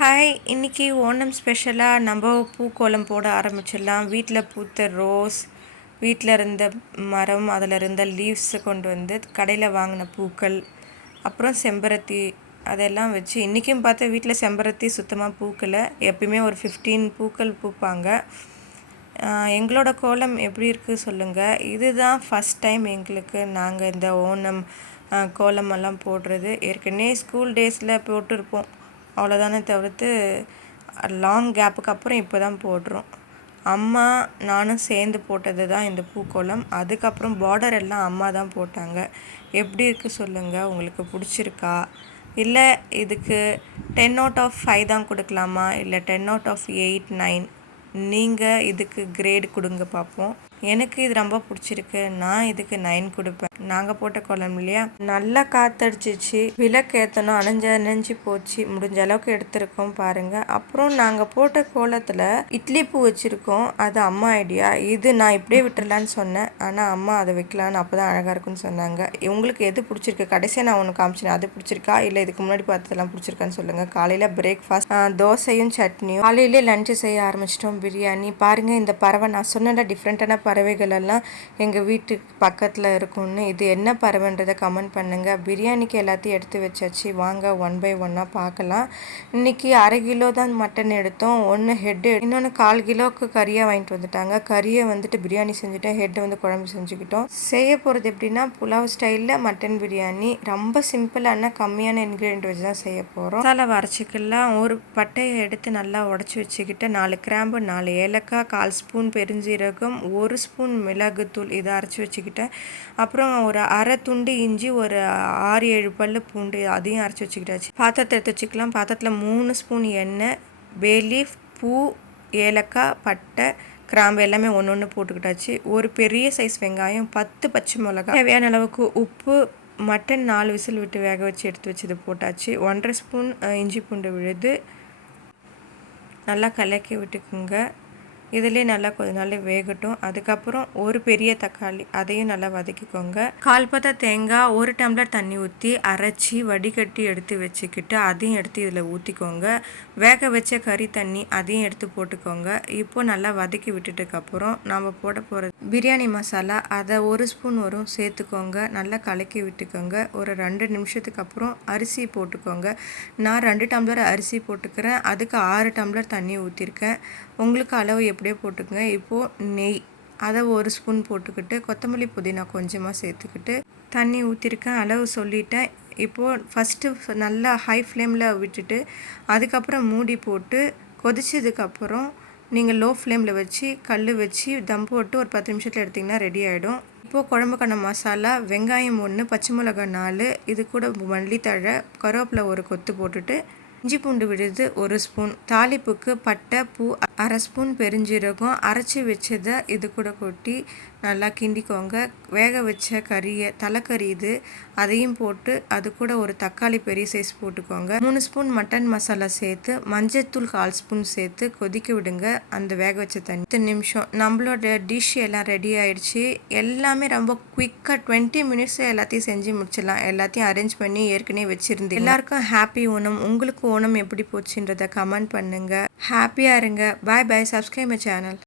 Hi, இன்றைக்கி ஓணம் ஸ்பெஷலாக நம்ம பூக்கோலம் போட ஆரம்பிச்சிடலாம். வீட்டில் பூத்த ரோஸ், வீட்டில் இருந்த மரம், அதில் இருந்த லீவ்ஸை கொண்டு வந்து கடையில் வாங்கின பூக்கள், அப்புறம் செம்பருத்தி அதெல்லாம் வச்சு இன்றைக்கும் பார்த்தா வீட்டில் செம்பருத்தி சுத்தமாக பூக்கலை. எப்பயுமே ஒரு 15 பூக்கள் பூப்பாங்க. எங்களோட கோலம் எப்படி இருக்குது சொல்லுங்கள். இதுதான் ஃபஸ்ட் டைம் எங்களுக்கு நாங்கள் இந்த ஓணம் கோலமெல்லாம் போடுறது. ஏற்கனவே ஸ்கூல் டேஸில் போட்டிருப்போம், அவ்வளோதானே தவிர்த்து லாங் கேப்புக்கு அப்புறம் இப்போ தான் போடுறோம். அம்மா நானும் சேர்ந்து போட்டது தான் இந்த பூக்கோலம். அதுக்கப்புறம் பார்டர் எல்லாம் அம்மா தான் போட்டாங்க. எப்படி இருக்குது சொல்லுங்கள், உங்களுக்கு பிடிச்சிருக்கா? இல்லை இதுக்கு 10/5 தான் கொடுக்கலாமா, இல்லை 10/8, 9? நீங்கள் இதுக்கு கிரேடு கொடுங்க பார்ப்போம். எனக்கு இது ரொம்ப பிடிச்சிருக்கு, நான் இதுக்கு 9 கொடுப்பேன். நாங்கள் போட்ட கோலம் இல்லையா, நல்லா காத்தடிச்சிச்சு, விளக்கு ஏற்றணும், அணைஞ்சு போச்சு. முடிஞ்ச அளவுக்கு எடுத்திருக்கோம் பாருங்கள். அப்புறம் நாங்கள் போட்ட கோலத்தில் இட்லி பூ வச்சுருக்கோம். அது அம்மா ஐடியா. இது நான் இப்படியே விட்டுடலான்னு சொன்னேன், ஆனால் அம்மா அதை வைக்கலான்னு அப்போ தான் அழகாக இருக்குன்னு சொன்னாங்க. உங்களுக்கு எது பிடிச்சிருக்கு? கடைசியாக நான் ஒன்று காமிச்சினேன், அது பிடிச்சிருக்கா இல்லை இதுக்கு முன்னாடி பார்த்ததெல்லாம் பிடிச்சிருக்கான்னு சொல்லுங்கள். காலையில் பிரேக்ஃபாஸ்ட் தோசையும் சட்னியும், காலையிலே லஞ்சு செய்ய ஆரம்பிச்சிட்டோம். பிரியாணி பாருங்கள். இந்த பறவை நான் சொன்னேன்ல, டிஃப்ரெண்ட்டான பறவைகள் எல்லாம் எங்கள் வீட்டுக்கு பக்கத்தில் இருக்கும்னு. இது என்ன பறவைன்றதை கமெண்ட் பண்ணுங்கள். பிரியாணிக்கு எல்லாத்தையும் எடுத்து வச்சாச்சு. வாங்க ஒன் பை ஒன்னாக பார்க்கலாம். இன்றைக்கி 1/2 கிலோ தான் மட்டன் எடுத்தோம். ஒன்று ஹெட்டு, இன்னொன்று 1/4 கிலோவுக்கு கறியாக வாங்கிட்டு வந்துட்டாங்க. கறியை வந்துட்டு பிரியாணி செஞ்சுட்டோம், ஹெட்டு வந்து குழம்பு செஞ்சுக்கிட்டோம். செய்ய போகிறது எப்படின்னா புலாவ் ஸ்டைலில் மட்டன் பிரியாணி. ரொம்ப சிம்பிளான கம்மியான இன்க்ரீடியன்ட் வச்சு தான் செய்ய போகிறோம். மசாலா அரைச்சிக்கலாம். ஒரு பட்டையை எடுத்து நல்லா உடச்சி வச்சுக்கிட்டு 4 கிராம்பு, 4 ஏலக்காய், 1/4 ஸ்பூன் பெருஞ்சீரகம், 1 ஸ்பூன் மிளகுத்தூள் இதை அரைச்சி வச்சுக்கிட்டேன். அப்புறம் ஒரு அரை துண்டு இஞ்சி, ஒரு 6-7 பல்லு பூண்டு அதையும் அரைச்சி வச்சுக்கிட்டாச்சு. பாத்திரத்தை எடுத்து வச்சுக்கலாம். பாத்திரத்தில் 3 ஸ்பூன் எண்ணெய், பேலீஃப், பூ, ஏலக்காய், பட்டை, கிராம்பு எல்லாமே ஒன்று போட்டுக்கிட்டாச்சு. ஒரு பெரிய சைஸ் வெங்காயம், 10 பச்சை மிளகாய், தேவையான அளவுக்கு உப்பு, மட்டன் 4 விசில் விட்டு வேக வச்சு எடுத்து வச்சது போட்டாச்சு. 1/2 ஸ்பூன் இஞ்சி பூண்டு விழுது நல்லா கலக்கி விட்டுக்குங்க. இதிலே நல்லா கொஞ்ச நாள் வேகட்டும். அதுக்கப்புறம் ஒரு பெரிய தக்காளி, அதையும் நல்லா வதக்கிக்கோங்க. 1/4 பத்த தேங்காய், 1 டம்ளர் தண்ணி ஊற்றி அரைச்சி வடிகட்டி எடுத்து வச்சுக்கிட்டு அதையும் எடுத்து இதில் ஊற்றிக்கோங்க. வேக வச்ச கறி தண்ணி அதையும் எடுத்து போட்டுக்கோங்க. இப்போது நல்லா வதக்கி விட்டுட்டுக்கப்புறம் நம்ம போட போகிறது பிரியாணி மசாலா, அதை 1 ஸ்பூன் வரும் சேர்த்துக்கோங்க. நல்லா கலக்கி விட்டுக்கோங்க. ஒரு 2 நிமிஷத்துக்கு அப்புறம் அரிசி போட்டுக்கோங்க. நான் 2 டம்ளர் அரிசி போட்டுக்கிறேன். அதுக்கு 6 டம்ளர் தண்ணி ஊற்றிருக்கேன். உங்களுக்கு அளவு எப்படியோ போட்டுக்கோங்க. இப்போது நெய், அதை 1 ஸ்பூன் போட்டுக்கிட்டு கொத்தமல்லி புதினா கொஞ்சமாக சேர்த்துக்கிட்டு தண்ணி ஊற்றிருக்கேன். அளவு சொல்லிட்டேன். இப்போது ஃபஸ்ட்டு நல்லா ஹை ஃப்ளேமில் விட்டுட்டு அதுக்கப்புறம் மூடி போட்டு கொதிச்சதுக்கப்புறம் நீங்கள் லோ ஃப்ளேமில் வச்சு கல் வச்சு தம் போட்டு ஒரு 10 நிமிஷத்தில் எடுத்திங்கன்னா ரெடி ஆகிடும். இப்போது குழம்புக்கான மசாலா, வெங்காயம் 1, பச்சை மிளகாய் 4, இது கூட மல்லித்தழை, கருவேப்பிலை 1 கொத்து போட்டுட்டு இஞ்சி பூண்டு விழுது 1 ஸ்பூன், தாளிப்புக்கு பட்டை, பூ, 1/2 ஸ்பூன் பெருஞ்சீரகம், அரைச்சி வச்சதை இது கூட கொட்டி நல்லா கிண்டிக்கோங்க. வேக வச்ச கறியை, தலைக்கறி இது, அதையும் போட்டு அது கூட ஒரு தக்காளி பெரிய சைஸ் போட்டுக்கோங்க. 3 ஸ்பூன் மட்டன் மசாலா சேர்த்து மஞ்சத்தூள் 1/4 ஸ்பூன் சேர்த்து கொதிக்க விடுங்க. அந்த வேக வச்ச தண்ணி 10 நிமிஷம். நம்மளோட டிஷ் எல்லாம் ரெடி ஆயிடுச்சு. எல்லாமே ரொம்ப குயிக்காக 20 மினிட்ஸ் எல்லாத்தையும் செஞ்சு முடிச்சிடலாம். எல்லாத்தையும் அரேஞ்ச் பண்ணி ஏற்கனவே வச்சுருந்தேன். எல்லாருக்கும் ஹாப்பி ஓணம். உங்களுக்கு ஓணம் எப்படி போச்சுன்றதை கமெண்ட் பண்ணுங்கள். ஹாப்பியாக இருங்க. Bye bye. Subscribe my channel.